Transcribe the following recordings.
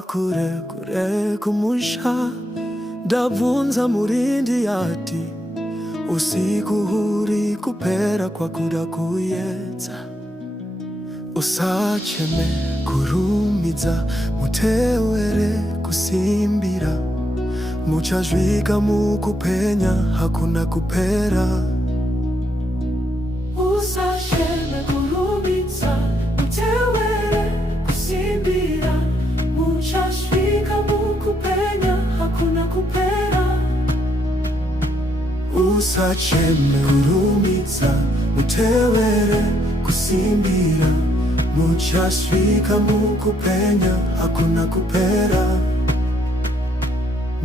kure kure kumusha ndabvunza murindi yati usiku huri kupera kwa kuda kuyedza. Usacheme kurumidza mutewere kusimbira muchazvika mukupenya hakuna kupera. Usacheme kurumidza mutewere kusimbira muchazvika mukupenya hakuna kupera. Usacheme kurumidza mutewere kusimbira muchazvika mukupenya hakuna kupera.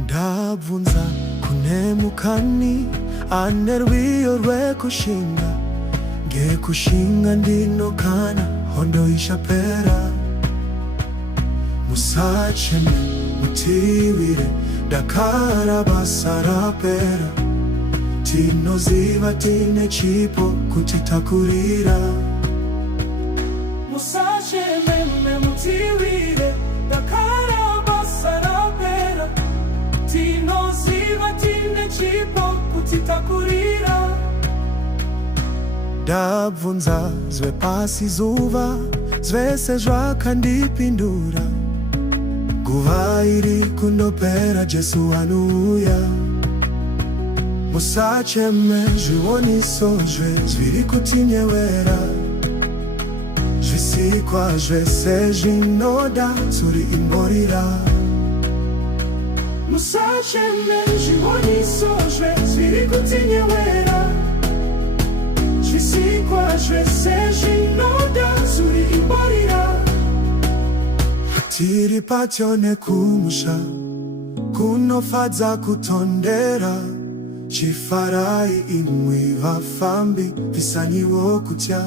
Ndabvunza kune mukani ane rwiyo rwekushinga, ngekushinga ndinokana hondo ishapera. Musacheme mutivire dakara basa rapera, tinoziva tine chipo kutitakurira. Musacheme mutivire dakara basa rapera, tinoziva tine chipo kutitakurira. Ndabvunza zve pasi zuva zvese zvakandipindura, nguva iri kundopera Jesu anouya. Musacheme zvioniso zviri kutinyewera, zvisikwa zvese zvinoda tsuri imborira. Musacheme zvioniso zviri kutinyewera, zvisikwa zvese zvinoda tsuri imborira. Tiri patyone kumusha kunofadza kutondera, chifarai imwe vafambi bvisaniwo kutya.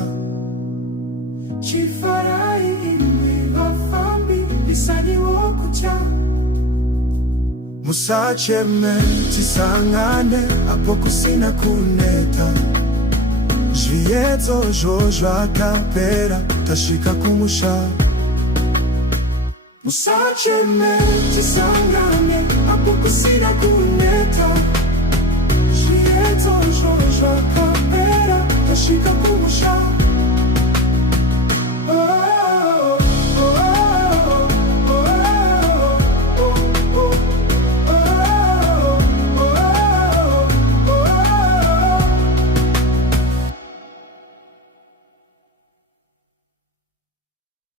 Chifarai imwe vafambi bvisaniwo kutya. Musacheme tisangane apo kusina kuneta, zviedzo zvo zvakapera tasvika kumusha. Musacheme tisangane apo kusina kuneta, zviedzo zvo zvakapera tasvika kumusha.